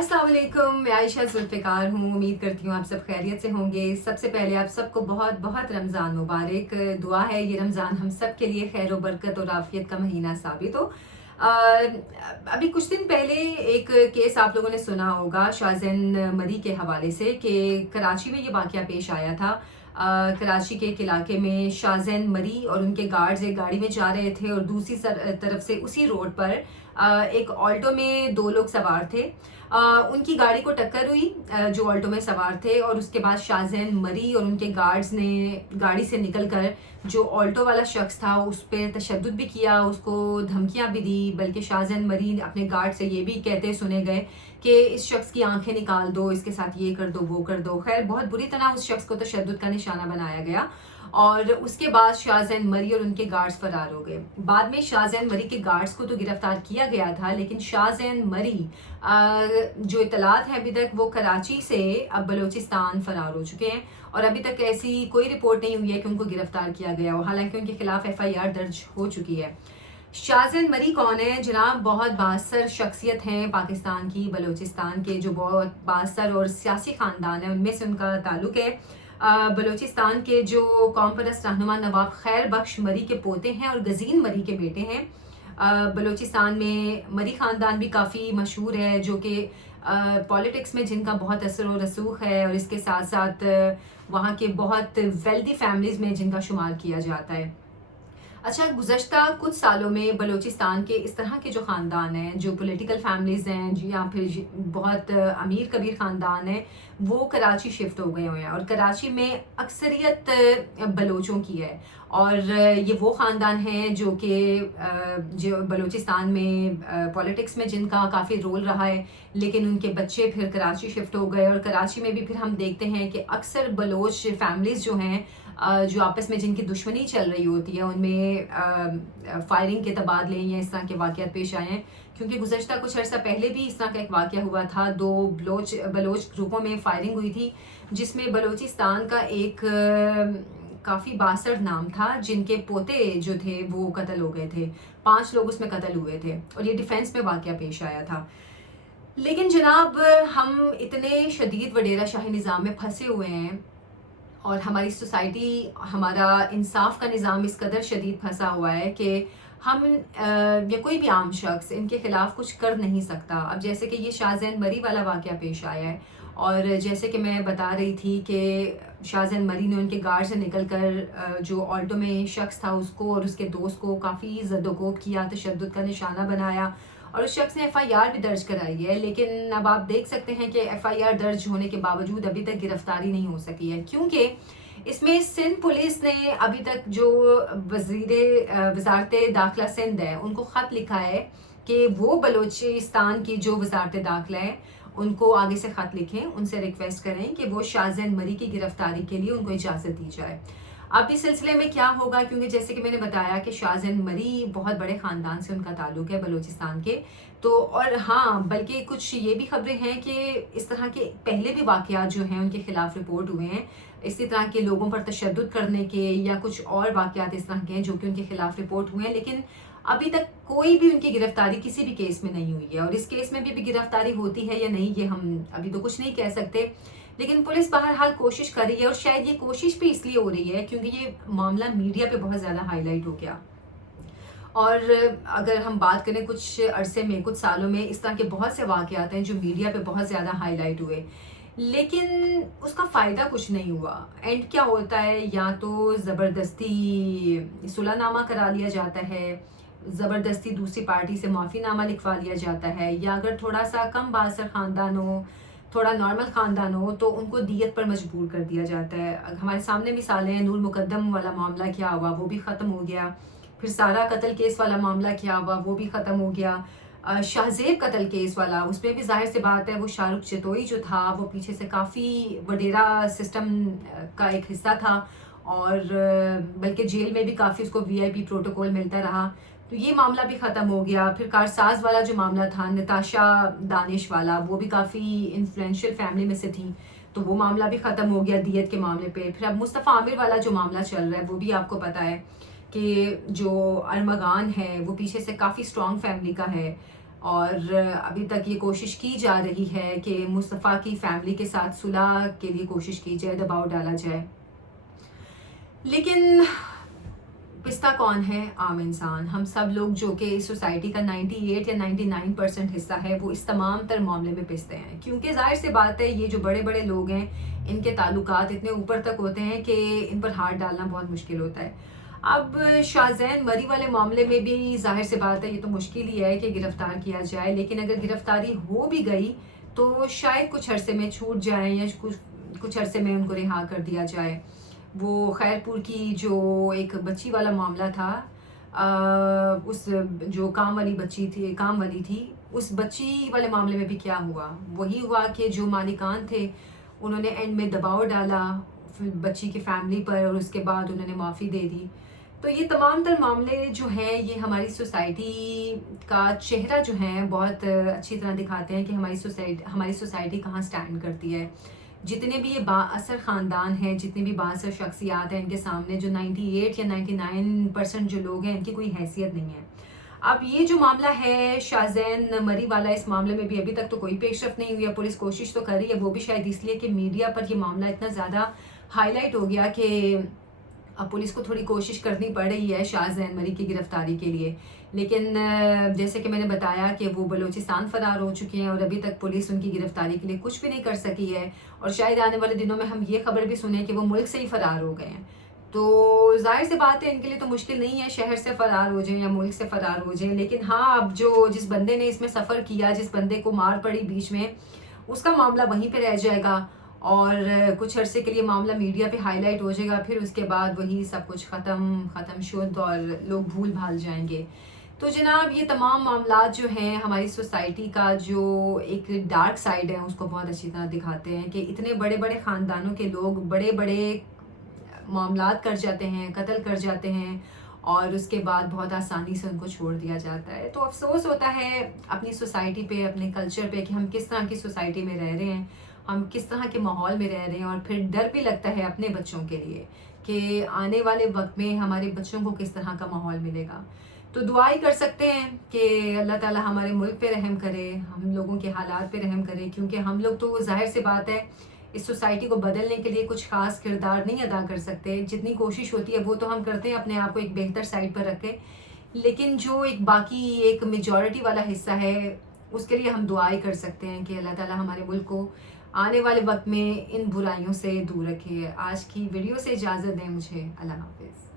अस्सलाम वालेकुम, मैं आयशा जुल्फ़िकार हूँ। उम्मीद करती हूँ आप सब खैरियत से होंगे। सबसे पहले आप सबको बहुत बहुत रमज़ान मुबारक। दुआ है ये रमज़ान हम सब के लिए खैर व बरकत और आफ़ियत का महीना साबित हो। अभी कुछ दिन पहले एक केस आप लोगों ने सुना होगा शाज़ेन मरी के हवाले से कि कराची में ये वाक़या पेश आया था। कराची के एक इलाके में शाज़ेन मरी और उनके गार्ड्स एक गाड़ी में जा रहे थे और दूसरी तरफ से उसी रोड पर एक ऑल्टो में दो लोग सवार थे। उनकी गाड़ी को टक्कर हुई जो ऑल्टो में सवार थे, और उसके बाद शाज़ेन मरी और उनके गार्ड्स ने गाड़ी से निकलकर जो ऑल्टो वाला शख्स था उस पर तशद्दुद भी किया, उसको धमकियां भी दी। बल्कि शाज़ेन मरी अपने गार्ड से ये भी कहते सुने गए कि इस शख्स की आंखें निकाल दो, इसके साथ ये कर दो वो कर दो। खैर बहुत बुरी तरह उस शख्स को तशद्दुद का निशाना बनाया गया और उसके बाद शाज़ेन मरी और उनके गार्ड्स फरार हो गए। बाद में शाज़ेन मरी के गार्ड्स को तो गिरफ्तार किया गया था, लेकिन शाज़ेन मरी जो इतलात है अभी तक वो कराची से अब बलूचिस्तान फरार हो चुके हैं और अभी तक ऐसी कोई रिपोर्ट नहीं हुई है कि उनको गिरफ्तार किया गया हो, हालांकि उनके खिलाफ FIR दर्ज हो चुकी है। शाज़ेन मरी कौन है जनाब? बहुत बासर शख्सियत हैं पाकिस्तान की, बलूचिस्तान के जो बहुत बासर और सियासी ख़ानदान है उनमें से उनका ताल्लुक़ है। बलूचिस्तान के जो कौम परस्त रहनुमा नवाब खैर बख्श मरी के पोते हैं और गज़ीन मरी के बेटे हैं। बलूचिस्तान में मरी ख़ानदान भी काफ़ी मशहूर है, जो कि पॉलिटिक्स में जिनका बहुत असर व रसूख है, और इसके साथ साथ वहाँ के बहुत वेल्दी फैमिलीज़ में जिनका शुमार किया जाता है। अच्छा, गुज़श्ता कुछ सालों में बलूचिस्तान के इस तरह के जो ख़ानदान हैं, जो पॉलिटिकल फैमिलीज़ हैं जी, या फिर बहुत अमीर कबीर ख़ानदान है, वो कराची शिफ्ट हो गए हुए हैं और कराची में अक्सरियत बलोचों की है। और ये वो ख़ानदान हैं जो कि जो बलूचिस्तान में पॉलिटिक्स में जिनका काफ़ी रोल रहा है, लेकिन उनके बच्चे फिर कराची शिफ्ट हो गए। और कराची में भी फिर हम देखते हैं कि अक्सर बलोच फैमिलीज़ जो हैं, जो आपस में जिनकी दुश्मनी चल रही होती है, उनमें फायरिंग के तबादले या इस तरह के वाक़यात पेश आए हैं। क्योंकि गुज़श्ता कुछ अर्सा पहले भी इस तरह का एक वाक़या हुआ था, दो बलोच ग्रुपों में फायरिंग हुई थी, जिसमें बलूचिस्तान का एक काफ़ी बासर नाम था, जिनके पोते जो थे वो कत्ल हो गए थे। 5 लोग उसमें कत्ल हुए थे और ये डिफेंस में वाक़या पेश आया था। लेकिन जनाब, हम इतने शदीद वडेरा शाही निज़ाम में फंसे हुए हैं और हमारी सोसाइटी, हमारा इंसाफ का निज़ाम इस कदर शदीद फंसा हुआ है कि हम या कोई भी आम शख्स इनके ख़िलाफ़ कुछ कर नहीं सकता। अब जैसे कि ये शाज़ेन मरी वाला वाक़या पेश आया है, और जैसे कि मैं बता रही थी कि शाज़ेन मरी ने उनके गार्ड से निकलकर जो ऑल्टो में शख्स था उसको और उसके दोस्त को काफ़ी ज़द्दोकोब किया, तशद्दुद का निशाना बनाया, और उस शख्स ने FIR भी दर्ज कराई है। लेकिन अब आप देख सकते हैं कि FIR दर्ज होने के बावजूद अभी तक गिरफ्तारी नहीं हो सकी है, क्योंकि इसमें सिंध पुलिस ने अभी तक जो वज़ारत दाखिला सिंध है उनको ख़त लिखा है कि वो बलूचिस्तान की जो वज़ारत दाखिला है उनको आगे से ख़त लिखें, उनसे रिक्वेस्ट करें कि वो शाज़ेन मरी की गिरफ्तारी के लिए उनको इजाज़त दी जाए। अब इस सिलसिले में क्या होगा, क्योंकि जैसे कि मैंने बताया कि शाज़ेन मरी बहुत बड़े ख़ानदान से उनका ताल्लुक़ है बलूचिस्तान के, तो और हाँ, बल्कि कुछ ये भी ख़बरें हैं कि इस तरह के पहले भी वाक़यात जो हैं उनके ख़िलाफ़ रिपोर्ट हुए हैं, इसी तरह के लोगों पर तशद्दुद करने के या कुछ और वाक़यात इस तरह के हैं जो कि उनके ख़िलाफ़ रिपोर्ट हुए हैं, लेकिन अभी तक कोई भी उनकी गिरफ्तारी किसी भी केस में नहीं हुई है। और इस केस में भी गिरफ्तारी होती है या नहीं, ये हम अभी तो कुछ नहीं कह सकते, लेकिन पुलिस बहरहाल कोशिश कर रही है। और शायद ये कोशिश भी इसलिए हो रही है क्योंकि ये मामला मीडिया पे बहुत ज़्यादा हाईलाइट हो गया। और अगर हम बात करें कुछ अरसे में, कुछ सालों में इस तरह के बहुत से वाक़यात हैं जो मीडिया पे बहुत ज़्यादा हाईलाइट हुए, लेकिन उसका फ़ायदा कुछ नहीं हुआ। एंड क्या होता है, या तो ज़बरदस्ती सुलहनामा करा लिया जाता है, ज़बरदस्ती दूसरी पार्टी से माफ़ीनामा लिखवा लिया जाता है, या अगर थोड़ा सा कम बासर ख़ानदान हो, थोड़ा नॉर्मल ख़ानदान हो, तो उनको दियत पर मजबूर कर दिया जाता है। हमारे सामने मिसालें हैं, नूर मुकद्दम वाला मामला क्या हुआ, वो भी ख़त्म हो गया। फिर सारा कत्ल केस वाला मामला क्या हुआ, वो भी ख़त्म हो गया। शाहजेब कत्ल केस वाला, उसमें भी जाहिर सी बात है वो शाहरुख चितोई जो था वो पीछे से काफ़ी वडेरा सिस्टम का एक हिस्सा था, और बल्कि जेल में भी काफ़ी उसको VIP प्रोटोकॉल मिलता रहा, तो ये मामला भी ख़त्म हो गया। फिर कारसाज वाला जो मामला था, नताशा दानिश वाला, वो भी काफ़ी इन्फ्लुएंशियल फैमिली में से थी, तो वो मामला भी ख़त्म हो गया दियत के मामले पे। फिर अब मुस्तफ़ा आमिर वाला जो मामला चल रहा है वो भी आपको पता है कि जो अरमगान है वो पीछे से काफ़ी स्ट्रॉन्ग फैमिली का है, اور ابھی تک یہ کوشش کی جا رہی ہے کہ مصطفیٰ کی فیملی کے ساتھ صلح کے لیے کوشش کی جائے، دباؤ ڈالا جائے. لیکن پستہ کون ہے؟ عام انسان. ہم سب لوگ جو کہ اس سوسائٹی کا 98 یا 99% حصہ ہے وہ اس تمام تر معاملے میں پستے ہیں، کیونکہ ظاہر سی بات ہے یہ جو بڑے بڑے لوگ ہیں ان کے تعلقات اتنے اوپر تک ہوتے ہیں کہ ان پر ہاتھ ڈالنا بہت مشکل ہوتا ہے. اب شاہزین مری والے معاملے میں بھی ظاہر سی بات ہے یہ تو مشکل ہی ہے کہ گرفتار کیا جائے، لیکن اگر گرفتاری ہو بھی گئی تو شاید کچھ عرصے میں چھوٹ جائیں یا کچھ عرصے میں ان کو رہا کر دیا جائے. وہ خیر پور کی جو ایک بچی والا معاملہ تھا، اس جو کام والی تھی، اس بچی والے معاملے میں بھی کیا ہوا؟ وہی ہوا کہ جو مالکان تھے انہوں نے اینڈ میں دباؤ ڈالا بچی کی فیملی پر اور اس کے بعد انہوں نے معافی دے دی. تو یہ تمام تر معاملے جو ہیں یہ ہماری سوسائٹی کا چہرہ جو ہیں بہت اچھی طرح دکھاتے ہیں کہ ہماری سوسائٹی کہاں سٹینڈ کرتی ہے. جتنے بھی یہ با اثر خاندان ہیں، جتنے بھی با اثر شخصیات ہیں، ان کے سامنے جو 98 یا 99% جو لوگ ہیں ان کی کوئی حیثیت نہیں ہے. اب یہ جو معاملہ ہے شاہزین مری والا، اس معاملے میں بھی ابھی تک تو کوئی پیش رفت نہیں ہوئی ہے. پولیس کوشش تو کر رہی ہے، وہ بھی شاید اس لیے کہ میڈیا پر یہ معاملہ اتنا زیادہ ہائی لائٹ ہو گیا کہ اب پولیس کو تھوڑی کوشش کرنی پڑ رہی ہے شاہزین مری کی گرفتاری کے لیے. لیکن جیسے کہ میں نے بتایا کہ وہ بلوچستان فرار ہو چکے ہیں اور ابھی تک پولیس ان کی گرفتاری کے لیے کچھ بھی نہیں کر سکی ہے، اور شاید آنے والے دنوں میں ہم یہ خبر بھی سنیں کہ وہ ملک سے ہی فرار ہو گئے ہیں. تو ظاہر سی بات ہے ان کے لیے تو مشکل نہیں ہے شہر سے فرار ہو جائیں یا ملک سے فرار ہو جائیں، لیکن ہاں اب جس بندے نے اس میں سفر کیا، جس بندے کو مار پڑی بیچ میں، اس کا معاملہ وہیں پہ رہ جائے گا اور کچھ عرصے کے لیے معاملہ میڈیا پہ ہائی لائٹ ہو جائے گا، پھر اس کے بعد وہی سب کچھ ختم شد اور لوگ بھول بھال جائیں گے. تو جناب یہ تمام معاملات جو ہیں ہماری سوسائٹی کا جو ایک ڈارک سائڈ ہے اس کو بہت اچھی طرح دکھاتے ہیں کہ اتنے بڑے بڑے خاندانوں کے لوگ بڑے بڑے معاملات کر جاتے ہیں، قتل کر جاتے ہیں اور اس کے بعد بہت آسانی سے ان کو چھوڑ دیا جاتا ہے. تو افسوس ہوتا ہے اپنی سوسائٹی پہ، اپنے کلچر پہ کہ ہم کس طرح کی سوسائٹی میں رہ رہے ہیں، ہم کس طرح کے ماحول میں رہ رہے ہیں، اور پھر ڈر بھی لگتا ہے اپنے بچوں کے لیے کہ آنے والے وقت میں ہمارے بچوں کو کس طرح کا ماحول ملے گا. تو دعا ہی کر سکتے ہیں کہ اللہ تعالیٰ ہمارے ملک پہ رحم کرے، ہم لوگوں کے حالات پہ رحم کرے، کیونکہ ہم لوگ تو ظاہر سی بات ہے اس سوسائٹی کو بدلنے کے لیے کچھ خاص کردار نہیں ادا کر سکتے. جتنی کوشش ہوتی ہے وہ تو ہم کرتے ہیں اپنے آپ کو ایک بہتر سائڈ پر رکھ کے، لیکن جو ایک باقی ایک میجورٹی والا حصہ ہے اس کے لیے ہم دعائیں کر سکتے ہیں کہ اللہ تعالیٰ ہمارے ملک کو آنے والے وقت میں ان برائیوں سے دور رکھے. آج کی ویڈیو سے اجازت دیں مجھے. اللہ حافظ.